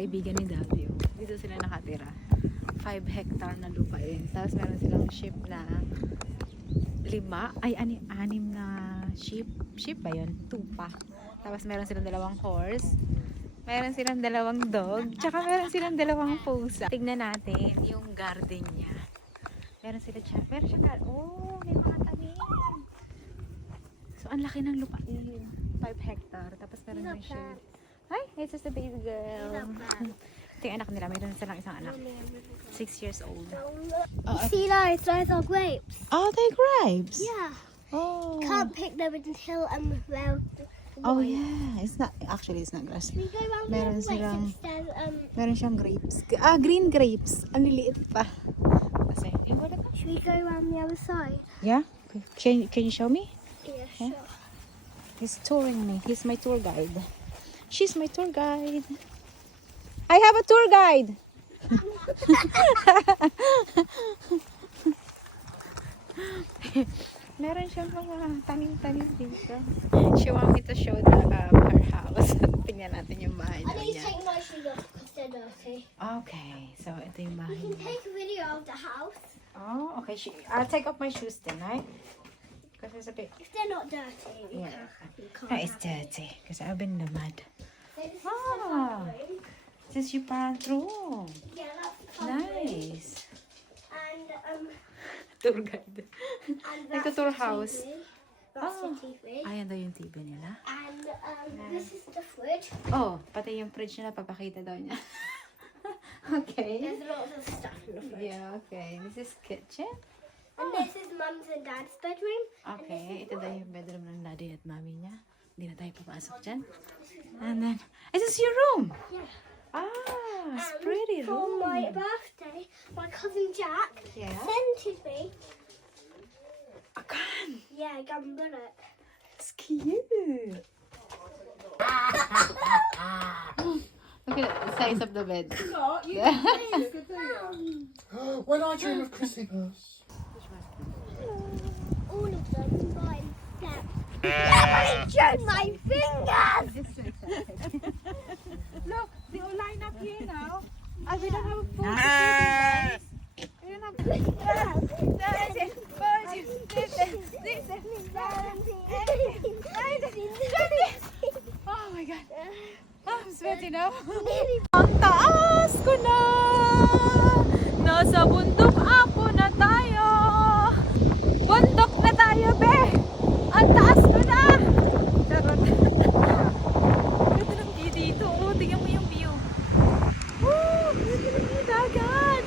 kaibigan ni Daddy. Oh. Dito sila nakatira. 5 hectare na lupain. Tapos meron silang sheep na 6 na sheep. Sheep ba yun? 2 pa. Tapos meron silang 2 horse. Meron silang 2 dog. Tsaka meron silang 2 pusa. Tignan natin yung garden niya. Meron sila siya. Meron siyang garden. Oh, may mga tanim. So, ang laki ng lupain. 5 hectare. Tapos meron din siya. Hi, it's just a baby girl. Ito yung anak nila. Meron silang isang anak. 6 years old. See those are grapes. Oh, they're grapes? Yeah. Oh. Can't pick them until well. Oh yeah, it's not grass. We go around Meron the other way silang instead. meron siyang grapes. Green grapes. Ang liliit pa. Kasi, Should we go around the other side? yeah? Can you show me? Yeah, Yeah. sure. He's touring me. He's my tour guide. She's my tour guide. I have a tour guide. Meron siyang mga tanim-tanim dito. She want me to show her house. Tingnan natin yung bahay I need to niya. take my shoes off because they're dirty. Okay, so ito yung bahay You can niya. take a video of the house Oh, okay. I'll take off my shoes then, right? Because it's a bit... if they're not dirty. Yeah. You can't No, it's have it. dirty. Because I've been in the mud. So this is the Ah. front room. This is your parents' room. Yeah, that's the front room. Nice. And Tour guide. and Like a that's tour the house. TV. That's Oh. the TV. Ayan daw yung TV nila. And this is the fridge. Oh, pati yung fridge nila papakita daw niya. Okay. There's lots of stuff in the fridge. Yeah, okay. This is kitchen. And this is Mum's and Dad's bedroom. Okay, ito daw yung bedroom ng daddy at mommy niya. Hindi na tayo papasok dyan. And then, is this your room? Yeah. Ah, it's pretty For room. my birthday, my cousin Jack Yeah. sent me. A gun. Yeah, gun bullet. It's cute. Look at the size of the bed. When I dream of Christmas. All of them by them. Nobody chewed my fingers! Look, they all line up here now. We don't have a food. We don't have Oh my God. I'm sweaty now. Ang taas ko na! Nasa bundok ako na tayo! Bundok na tayo, be! Ang taas ko na! Charot. Ganda ng view dito. Oh, tingnan mo yung view. Oh, ganda ng dagat!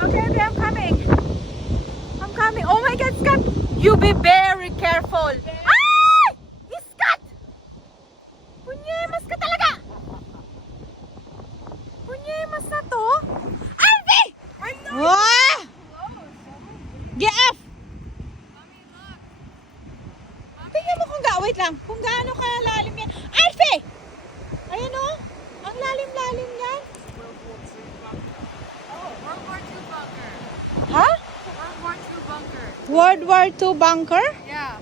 Okay, be, I'm coming. I'm coming. Oh my God, Scott! You be very careful. Ay! Scott! Punyemas ka talaga! Punyemas na to? Alvi! Wah! Get off! Tingnan mo wait lang, kung gaano kalalim yan. Alfie! Ayan o, ang lalim-lalim yan. Ha? World War II bunker? Yeah.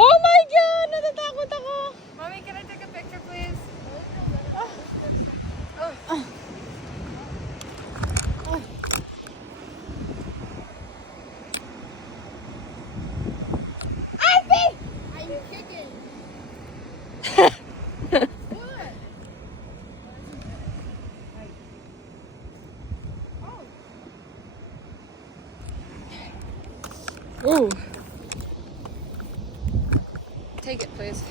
Oh my God! Natatakot ako. Mommy, can I take a picture, please? Alfie! Are you kicking? What? Ooh. Take it, please.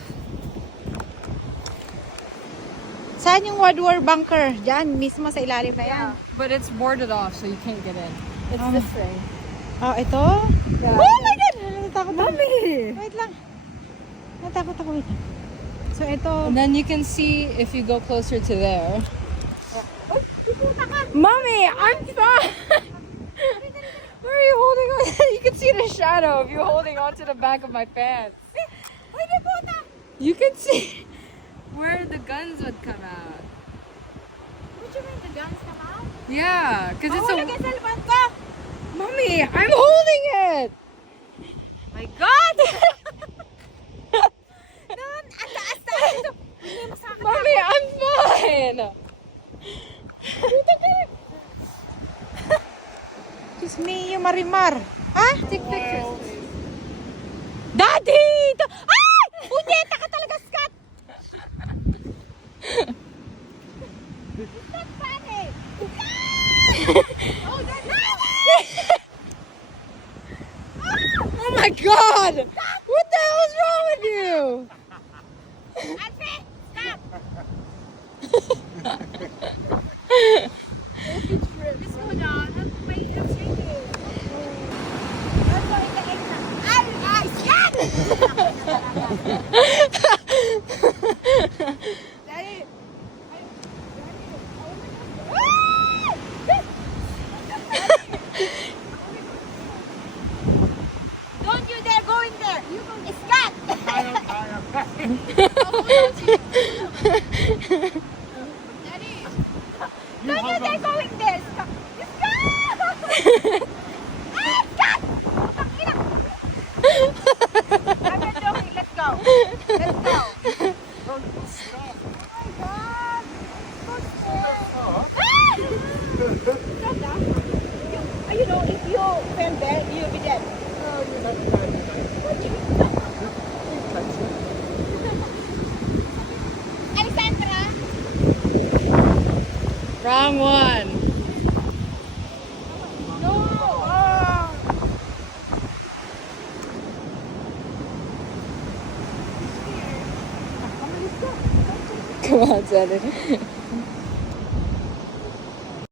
Saan yung World War bunker? Diyan, mismo sa ilalim na yan. But it's boarded off, so you can't get in. It's this way. Oh, ito? Yeah. Oh my God! Natatakot ako. Mommy! Wait lang. Natakot ako. Wait lang. So, ito. And then you can see if you go closer to there. Mommy, I'm fine. Where are you holding on? You can see the shadow of you holding onto the back of my pants. You can see where the guns would come out. What you mean the guns come out? Yeah, because it's Mahulog a. yung cellphone ko! Mommy, I'm holding it. My God! Doon, ang taas-taas ito. Hindi no. Just me, you Marimar. Ha? Take pictures. Daddy! Ah! Punyeta ka talaga, Scott! That's funny. Oh my god! What the hell is wrong with you? Let's go down. Wait, I'm shaking. I'm going to eat them. I scared! Daddy. Don't you dare go in there. You go. It's Scott. Daddy. Don't you dare go in there. Scott. It's Scott. Ah, Scott. Takina. I'm not joking. Let's go. Let's go. Oh my God. So scared. Ah! Stop that. You know, if you fell there, you'll be dead. Alexandra. Wrong one. No. Come on, Saturday.